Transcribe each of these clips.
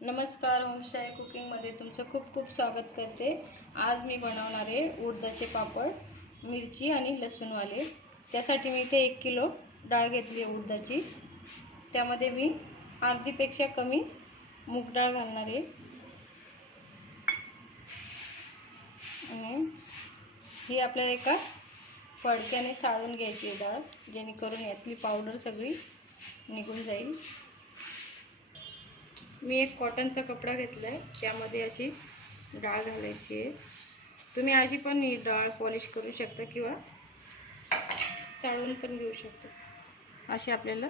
नमस्कार होमस्टाय कुकिंगमध्ये तुमचं खूप खूप स्वागत करते. आज मी बनवणार आहे उडदाचे पापड मिरची आणि लसूणवाले. त्यासाठी मी इथे एक किलो डाळ घेतली आहे उडदाची. त्यामध्ये मी अर्धीपेक्षा कमी मूग डाळ घालणार आहे. आणि ही आपल्याला एका फडक्याने चाळून घ्यायची आहे डाळ जेणेकरून यातली पावडर सगळी निघून जाईल. मी एक कॉटनचा कपडा घेतला आहे त्यामध्ये अशी डाळ घालायची आहे. तुम्ही अशी पण ही डाळ पॉलिश करू शकता किंवा चाळून पण घेऊ शकता. अशी आपल्याला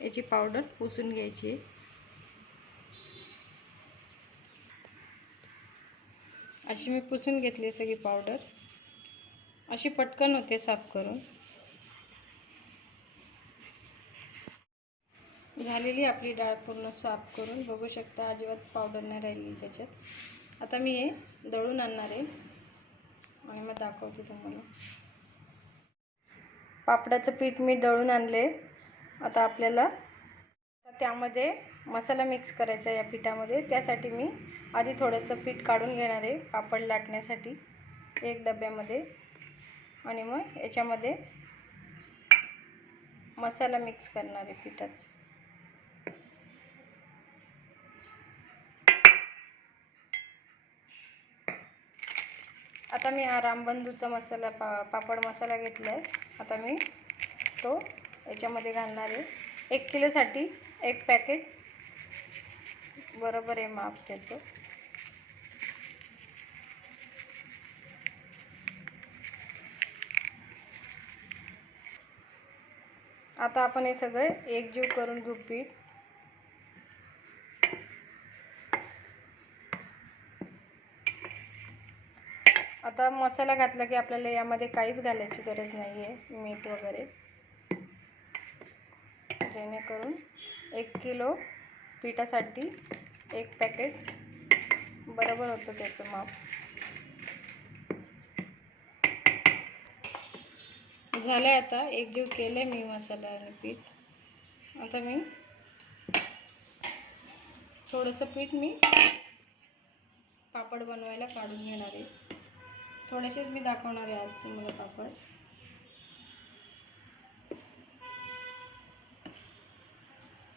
याची पावडर पुसून घ्यायची आहे. अशी मी पुसून घेतली सगळी पावडर अशी पटकन होते साफ करून. झालेली आपली डाळ पूर्ण साफ करून. बघू शकता अजिबात पावडर नाही राहिली त्याच्यात. आता मी हे दळून आणणार आहे. आणि मग दाखवते तुम्हाला. पापडाचं पीठ मी दळून आणले. आता आपल्याला त्यामध्ये मसाला मिक्स करायचा आहे या पिठामध्ये. त्यासाठी मी आधी थोडंसं पीठ काढून घेणार आहे पापड लाटण्यासाठी एक डब्यामध्ये. आणि मग याच्यामध्ये मसाला मिक्स करणार आहे पिठात. आता मी हा रामबंधूचा मसाला पा पापड मसाला घेतला आहे आता मी तो याच्यामध्ये घालणार आहे. एक किलोसाठी एक पॅकेट बरोबर आहे माप त्याचं. आता आपण हे सगळे एकजीव करून घेऊ पीठ आता मसाला घातला की आपल्याला यामध्ये काहीच घालायची गरज नाही आहे मीठ वगैरे. जेणेकरून एक किलो पिठासाठी एक पॅकेट बरोबर होतं त्याचं माप. झालं आहे आता एकजीव केलं आहे मी मसाला आणि पीठ. आता मी थोडंसं पीठ मी पापड बनवायला काढून घेणार आहे. थोडेसेच मी दाखवणार आहे आज तुम्हाला पापड.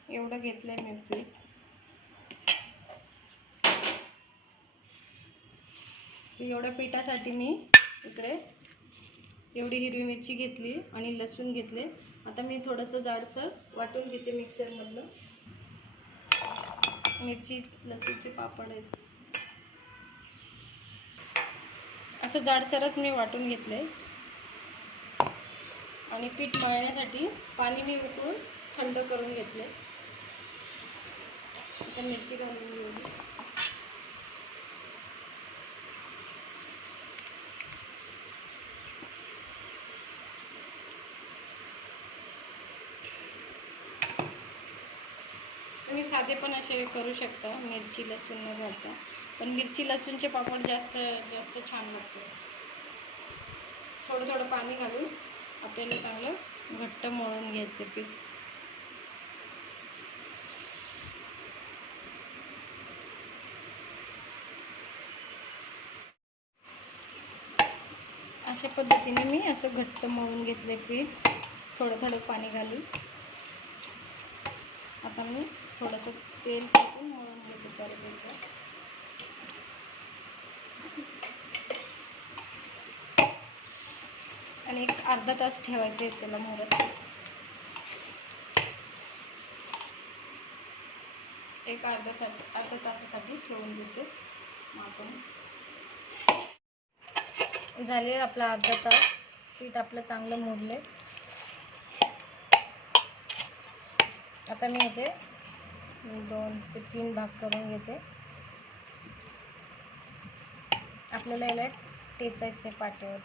एवढं घेतलं आहे मी पीठ. एवढ्या पिठासाठी मी इकडे एवढी हिरवी मिरची घेतली आणि लसूण घेतले. आता मी थोडंसं जाडसर वाटून घेते मिक्सरमधलं. मिरची लसूणचे पापड आहेत. असं जाडसरच मी वाटून घेतले आणि पीठ मळण्यासाठी पाणी मी उकळून थंड करून घेतले आता मिरची घालून साधे पण असे करू शकता मिरची लसूण न घालता. पण मिरची लसूणचे पापड जास्त जास्त छान लागते थोडं थोडं पाणी घालून आपल्याला चांगलं घट्ट मळून घ्यायचं पीठ. अशा पद्धतीने मी असं घट्ट मळून घेतले पीठ. थोडं थोडं पाणी घालून. आता मी थोडंसं तेल टाकून मळून घेते परत एकदा. आणि एक अर्धा तास ठेवायचं आहे त्याला मोहरत एक अर्धा सा अर्धा तासासाठी ठेवून देते मग आपण झाले आपला अर्धा तास. पीठ आपलं चांगलं मुरले. आता मी याचे दोन ते तीन भाग करून घेते. आपल्याला याला टेचायचं आहे पाट्यावर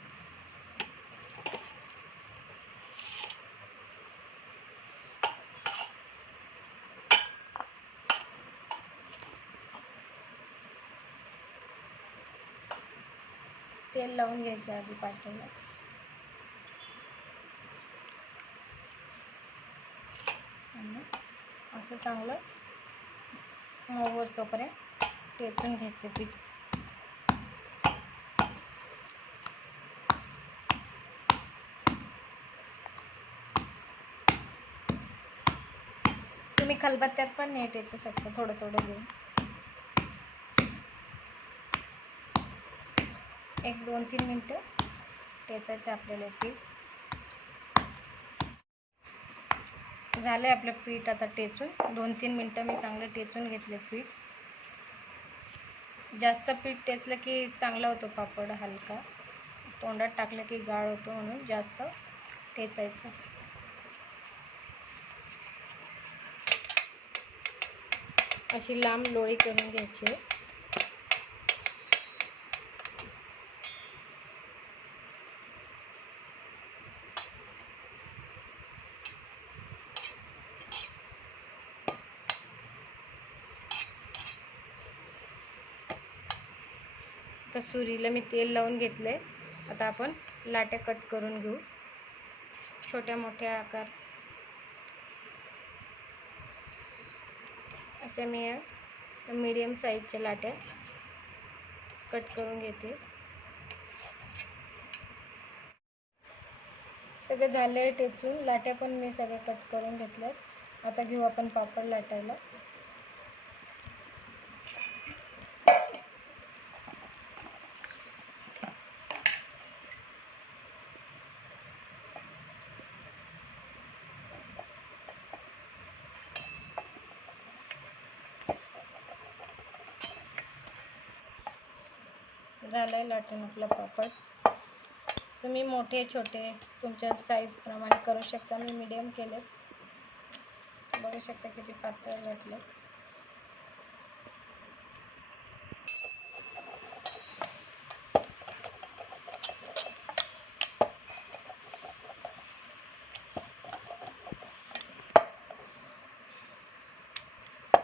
तेल लावून घ्यायचं आधी पाट्याला. आणि असं चांगलं मऊ होस तोपर्यंत टेचून घ्यायचे पीठ. तुम्ही खलबत्त्यात पण नाही टेचू शकता थोडं थोडं घेऊन. एक दोन तीन मिनटं टेचायचं आपल्याला पीठ. झालं आहे आपलं पीठ आता टेचून. दोन तीन मिनटं मी चांगलं टेचून घेतले पीठ. जास्त पीठ टेचलं की चांगला होतो पापड हलका. तोंडात टाकलं की गाळ होतो म्हणून जास्त टेचायचं. अशी लांब लोळी करून घ्यायची. तर सुरीला मी तेल लावून घेतले आता आपण लाट्या कट करून घेऊ. छोट्या मोठ्या आकार. अशा मी मीडियम साईजच्या लाट्या कट करून घेते. सगळं झालं आहे टेचून. लाट्या पण मी सगळ्या कट करून घेतल्यात. आता घेऊ आपण पापड लाटायला. झालं आहे लाटून आपला पापड तुम्ही मोठे छोटे तुमच्या साईजप्रमाणे करू शकता. मी मीडियम केले. बघू शकता किती पातळ वाटलं.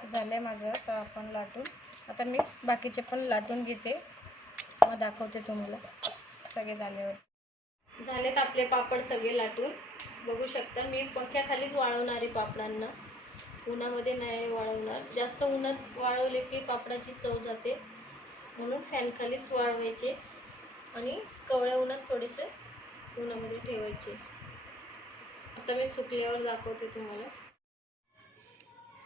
झालं आहे माझं तर आपण लाटून. आता मी बाकीचे पण लाटून घेते. मग दाखवते तुम्हाला. सगळे झाल्यावर झालेत आपले पापड सगळे लाटून. बघू शकता मी पंख्याखालीच वाळवणारे पापडांना. उन्हामध्ये नाही वाळवणार. जास्त उन्हात वाळवले की पापडाची चव जाते. म्हणून फॅनखालीच वाळवायचे आणि कवळ्या उन्हात थोडेसे उन्हामध्ये ठेवायचे. आता मी सुकल्यावर दाखवते तुम्हाला.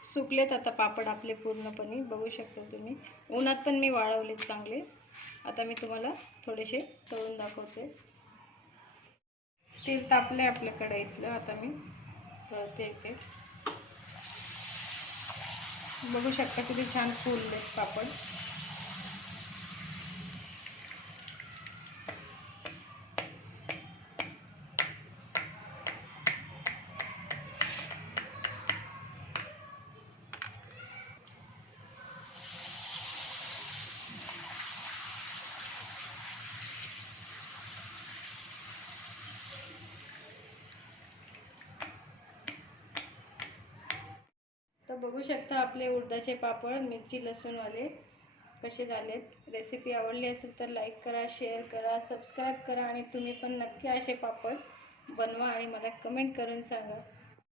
सुकलेत आता पापड आपले पूर्णपणे. बघू शकता तुम्ही. उन्हात पण मी वाळवलेत चांगले. आता मी तुम्हाला थोडेसे तळून दाखवते. तेल तापले आपल्या कढईतलं आता मी तळते ते बघू शकता किती छान फुलले पापड तर बघू शकता आपले उडदाचे पापड मिरची लसूणवाले कसे झालेत. रेसिपी आवडली असेल तर लाईक करा शेअर करा सबस्क्राईब करा आणि तुम्ही पण नक्की असे पापड बनवा आणि मला कमेंट करून सांगा.